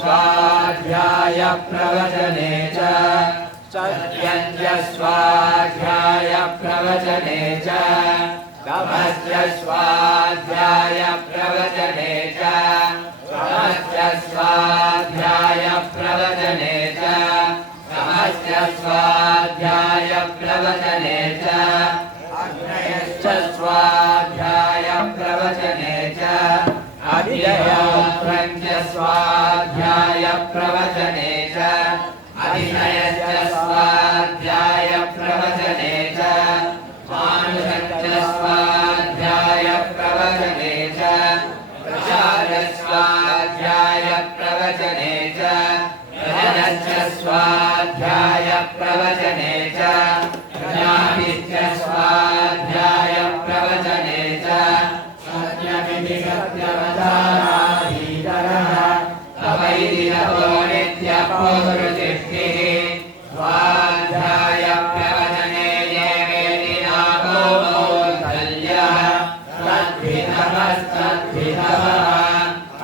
स्वाध्याय प्रवचने च सत्यञ्च स्वाध्याय प्रवचने च तमस्य स्वाध्याय प्रवचने च तमस्य स्वाध्याय प्रवचने च तमस्य स्वाध्याय प्रवचने च अग्नयश्च स्वाध्याय प्रवचने च अधियञ्च स्वाध्याय प्रवचने च अधिनयश्च स्वाध्याय प्रवचने च मानुषञ्च स्वाध्याय प्रवचने च प्रचारस्वाध्याय प्रवचने च प्रजनश्च स्वाध्याय प्रवचने च प्रजापिश्च स्वाध्याय प्रवचने च सत्यमिति सत्यवचाराधीतरः तवैदिरतो नित्यपूर्तिष्ठिः स्वाध्याय प्रवचने देवेति नाको मौद्गल्यः तद्भितवः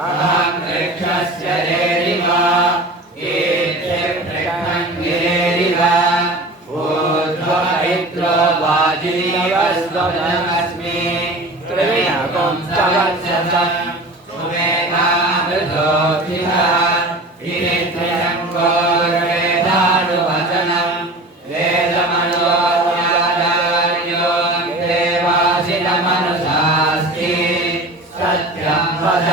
अहं वृक्षस्य रेरिव कीर्तिर्वृक्षङ्गिरेरिव ऊर्ध्वपवित्रो वाजीवस्वनमस्मि त्रिविणकं चवत्ससं सुमेधामृतोऽभिः विनित्यशङ्कोर्वेदानुवचनं वेदमनोऽध्यायो देवासिनमनुशास्ति सत्यं वद